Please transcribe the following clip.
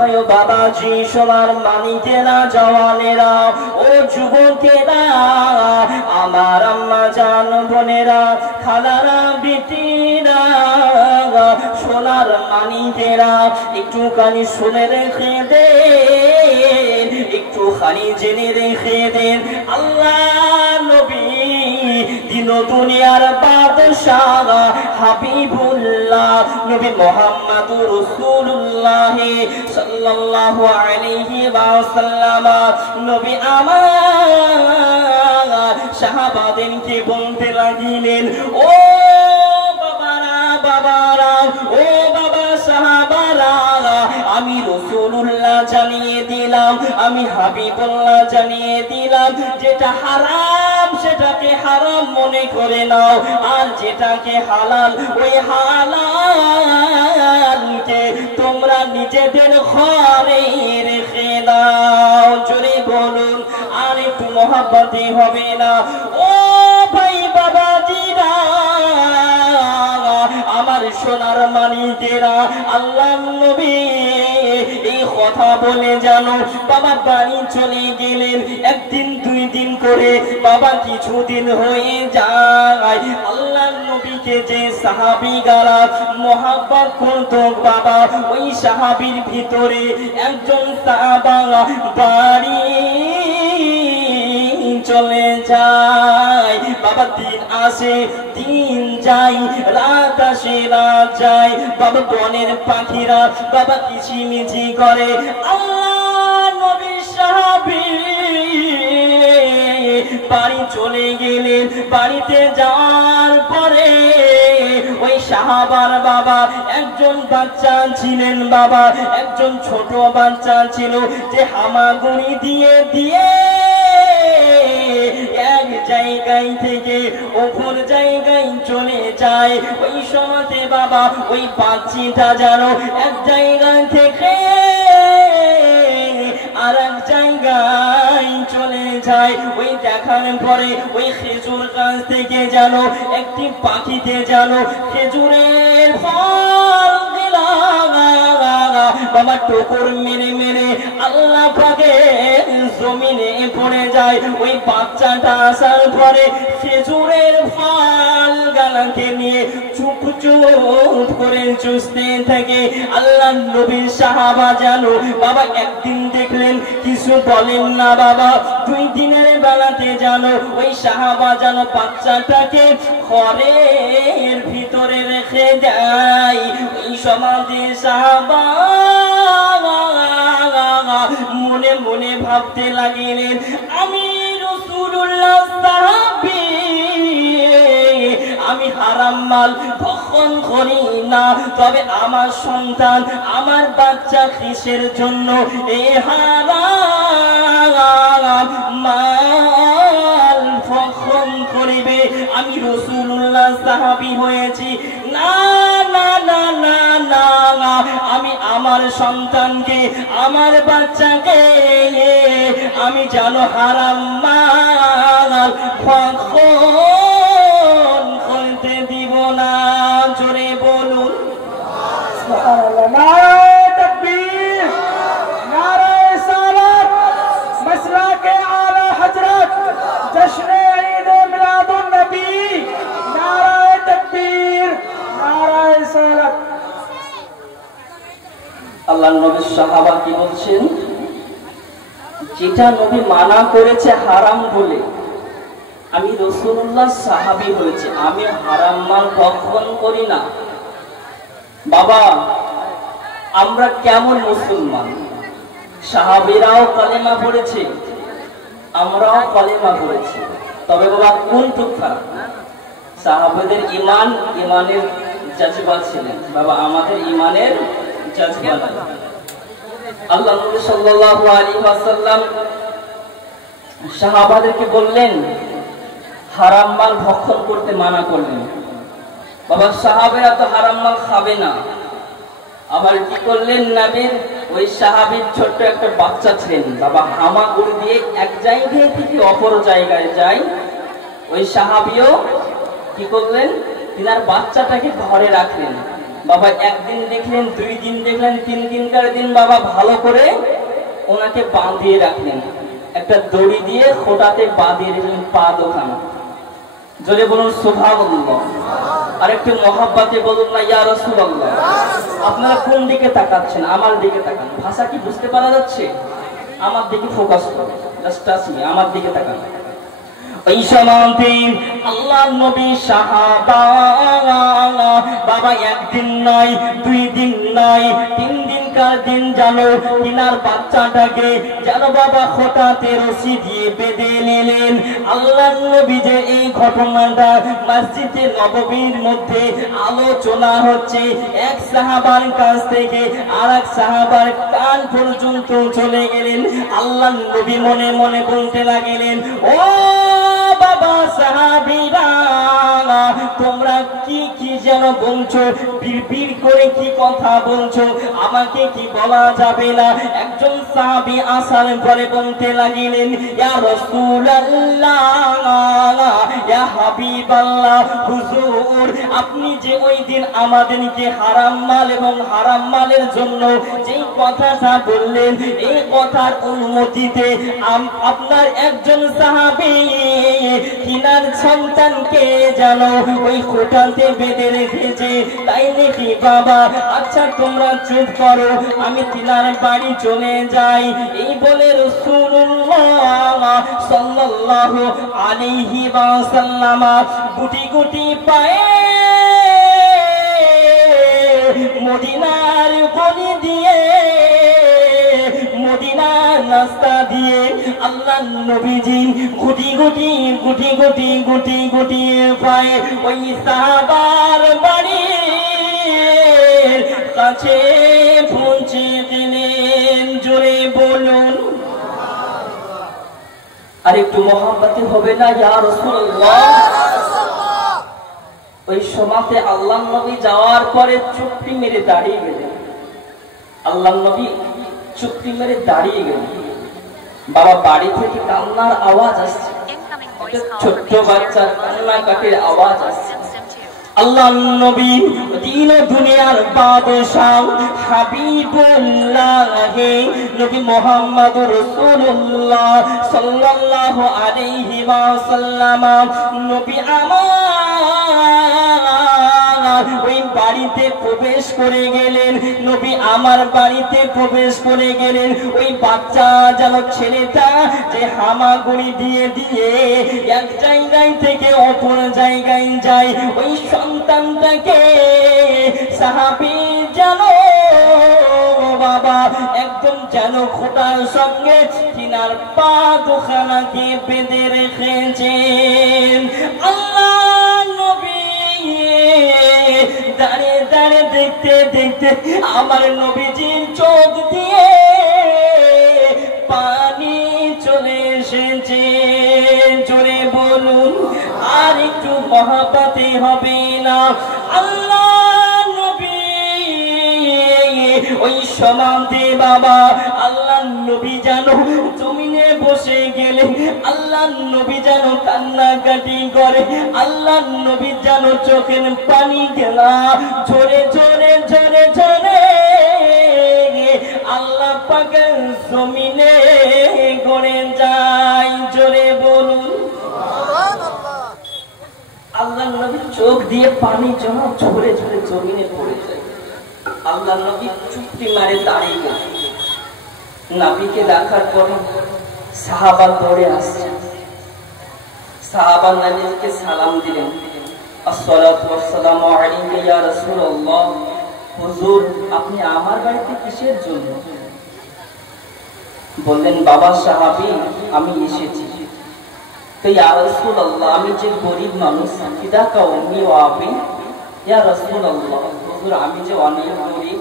ভাই ও বাবাজি, সোনার মানিকেরা, জওয়ানেরা ও যুবকেরা, আমার আম্মা জান বোনেরা, খালারা, বেটিরা, সোনার মানিকেরা, একটুখানি শুনে রেখে দেন, একটুখানি জেনে রেখে দেন, আল্লাহ নবী দিন দুনিয়ার বাদশাহ হাবিবুল্লাহ নবী মুহাম্মদুর রাসূলুল্লাহ সাল্লাল্লাহু আলাইহি ওয়াসাল্লাম নবী আমার সাহাবাদেরকে বলতে লাগিলেন, ও বাবারা, ও বাবা সাহাবারা, আমি রাসূলুল্লাহ জানিয়ে দিলাম, আমি হাবিবুল্লাহ জানিয়ে দিলাম, যেটা হারাম সেটাকে হারাম মনে করে নাও, আর যেটাকে হালাল ওই হালালকে তোমরা নিজেদের ঘরে রেখে দাও। জোরে বলুন, আর একটু মহব্বতে হবে না? ও ভাই বাবাজিরা, আমার সোনার মানিকেরা, আল্লাহ নবী এই কথা বলে জানো বাবা বাড়ি চলে গেলেন। একদিন দুই দিন করে বাবা কিছুদিন হয়ে যায়, আল্লাহ নবীকে যে সাহাবীরা মহব্বত করত বাবা, ওই সাহাবীর ভিতরে একজন সাহাবা বাড়ি চলে যায়। বাবা দিন আসে দিন যায়, রাত আসে রাত যায়, বাবা বনের পাখিরা বাবা কিচিমিচি করে। আল্লাহ নবীর সাহাবী বাড়ি চলে গেলেন। বাড়িতে যাওয়ার পরে ওই সাহাবার বাবা একজন বাচ্চা ছিলেন, বাবা একজন ছোট বাচ্চা ছিল, যে হামাগুড়ি দিয়ে দিয়ে এক জায়গায় থেকে অপর জায়গায় চলে যায়। ওই সময়তে বাবা ওই বাচ্চাটা যেন এক জায়গা থেকে আর এক জায়গায় চলে যায়। ওই দেখার পরে ওই খেজুর গাছ থেকে যেন একটি পাখিতে যেন খেজুরের ফল দিলাম বাবা টোকর মেরে মেরে আল্লাহ পাকের জমিনে পড়ে যায়। ওই বাচ্চাটা আসার পরে খেজুরের ফল গালাকে নিয়ে চুপ চুপ করে চুষতে থাকে। আল্লাহ নবীর সাহাবা জানো বাবা একদিন দেখলেন কিছু বলেন না বাবা, দুই দিনের বেলাতে জানো ওই সাহাবা জানো বাচ্চাটাকে ঘরের ভিতরে রেখে দেয়। ওই সমাজে সাহাবা মনে মনে ভাবতে লাগিলেন, আমি রাসূলুল্লাহ সাহাবী, আমি হারাম মাল ভক্ষণ করি না, তবে আমার সন্তান আমার বাচ্চা কিসের জন্য এ হারাম মাল ভক্ষণ করিবে? আমি রাসূলুল্লাহ সাহাবী হয়েছি, না না না না না, আমি আমার সন্তানকে আমার বাচ্চাকে আমি জানো হারাম মাল ভক্ষণ করতে দিব না। জোরে বলুন সুবহানাল্লাহ। নারায়ে তাকবীর, নারায়ে সালাত, মাসলাকে আলা হযরত, জশ্নে ঈদ মিলাদুন নবী, নারায়ে তাকবীর, নারায়ে সালাত। আল্লাহ নবীর সাহাবা কি বলছেন, যেটা নবী মানা করেছে হারাম বলে আমি রাসূলুল্লাহ সাহাবী হয়েছে, আমি হারাম মাল ভক্ষণ করি না। বাবা আমরা কেমন মুসলমান? সাহাবীরাও কালেমা পড়েছে, আমরাও কালেমা পড়েছি, তবে বাবা কোনটুকু খারাপ? সাহাবাদের ঈমান, ঈমানের জাজবা ছিলেন বাবা, আমাদের ঈমানের জাজবা নাই। আল্লাহ নবী সাল্লাল্লাহু আলাইহি ওয়াসাল্লাম সাহাবাদেরকে বললেন, হারাম মাল ভক্ষণ করতে মানা করলেন। বাবা সাহাবেরা তো হারাম মাল খাবে না, আবার কি করলেন, নবীর ওই সাহাবীর ছোট্ট একটা বাচ্চা ছিলেন বাবা, হামাগুড়ি দিয়ে এক জায়গা থেকে অপর জায়গায় যায়। ওই সাহাবীও কি করলেন, তিনার বাচ্চাটাকে ঘরে রাখলেন। বাবা একদিন দেখলেন, 2 দিন দেখলেন, 3 দিনকার দিন বাবা ভালো করে ওনাকে বাঁধিয়ে রাখলেন, একটা দড়ি দিয়ে খোঁটাতে বাঁধিয়ে রেখেলেন পা দোকান। জোরে বলুন সুবহানাল্লাহ। আর একটু মহাব্বতে বলুন না ইয়া রাসূলুল্লাহ। আপনারা কোন দিকে তাকাচ্ছেন? আমার দিকে তাকান। ভাষা কি বুঝতে পারা যাচ্ছে? আমার দিকে ফোকাস করুন, জাস্ট টাচ মি, আমার দিকে তাকান। ওই সমান্তে আল্লাহ নবী সাহাবা বাবা একদিন নয়, 2 দিন নয়, 3 দিনকার দিন জানো তিনার বাচ্চাটাকে জানো বাবা খোঁটাতে রশি দিয়ে বেঁধে নিলেন। আল্লাহ নবী যে এই ঘটনাটা মসজিদে নববীর মধ্যে আলোচনা হচ্ছে, এক সাহাবার কাছ থেকে আরেক সাহাবার কান পর্যন্ত চলে গেলেন। আল্লাহ নবী মনে মনে বলতে লাগলেন, ও বাবা সাহাবীরা, তোমরা কি কি যেন বলছো, বিড়বিড় করে কি কথা বলছো, আমাকে কি বলা যাবে না? একজন সাহাবী আসার পরে বলতে লাগিলেন, ইয়া রাসূলুল্লাহ, ইয়া হাবিবাল্লাহ, হুজুর আপনি যে ওই দিন আমাদেরকে হারাম মাল এবং হারাম মালের জন্য যেই কথাটা বললেন, এই কথার অনুমতিতে আপনার একজন সাহাবী তিনার সন্তানকে যেন ওই খোঁটাতে বেঁধে রেখেছে, তাই নাকি বাবা? আচ্ছা তোমরা চুপ করো, আমি তিনার বাড়ি চলে যাই। এই বলে রাসূলুল্লাহ সাল্লাল্লাহু আলাইহি ওয়াসাল্লাম গুটি গুটি পায়ে মদিনার গলি দিয়ে, মদিনার রাস্তা দিয়ে আল্লাহ নবীজি গুটি গুটি গুটি গুটি গুটি গুটি পায়ে ওই সাহাবার বাড়ির কাছে পৌঁছে গেলেন। জোরে বলুন আর একটু মহব্বতে হবে না ইয়া রাসূলুল্লাহ। ওই সময়তে আল্লাহ নবী যাওয়ার পরে চুপটি মেরে দাঁড়িয়ে গেলেন। আল্লাহ নবী চুপটি মেরে দাঁড়িয়ে গেলেন। বাবা বাড়ি থেকে কান্নার আওয়াজ আসছে, ছোট্ট বাচ্চার কান্নাকাটির আওয়াজ আসছে। আল্লাহ নবী দিন দুনিয়ার বাদশাহ হাবিবুল্লাহ নবী মুহাম্মদুর রাসূলুল্লাহ সাল্লাল্লাহু আলাইহি ওয়াসাল্লাম নবী আমার ওই বাড়িতে প্রবেশ করে গেলেন। নবী আমার বাড়িতে প্রবেশ করে গেলেন। ওই বাচ্চা যেন ছেলেটা যে হামাগুড়ি দিয়ে দিয়ে এক জায়গায় থেকে অপর জায়গায় যায়, ওই সন্তানটাকে সাহাবী যেন বাবা একদম যেন খোঁটার সঙ্গে তিনার পা দুখানাকে বেঁধে রেখেছেন। আল্লাহ নবী দাঁড়িয়ে দাঁড়িয়ে দেখতে দেখতে আমার নবীজির চোখ দিয়ে পানি চলে এসেছে। জোরে বলুন আর একটু মহাব্বতে হবে না? আল্লাহ নবী ওই সমাধি বাবা আল্লাহ নবী যেন জমিনে বসে গেলে, আল্লাহ নবী যেন কান্নাকাটি করে, আল্লাহ নবী যেন চোখের পানি গেলা ঝরে ঝরে ঝরে ঝরে আল্লাহ পাকের জমিনে গড়ে যায়। জোরে বলুন আল্লাহ নবী চোখ দিয়ে পানি যেন ঝরে ঝরে জমিনে পড়ে যায়। আল্লাহ নবী চুপটি মারে দাঁড়িয়ে গেলেন। নবীকে দেখার পরে সাহাবা দৌড়ে আসছে। সাহাবা নবীকে সালাম দিলেন, আসসালাতু ওয়াসসালামু আলাইকা ইয়া রাসূলুল্লাহ। হুজুর আপনি আমার বাড়িতে কিসের জন্য? বললেন বাবা সাহাবী আমি এসেছি তো ইয়া রাসূলুল্লাহ আমি যে গরিব মানুষ, ফিদাকা উম্মি ওয়া আবি, ইয়া রাসূলুল্লাহ হুজুর আমি যে অনেক গরিব,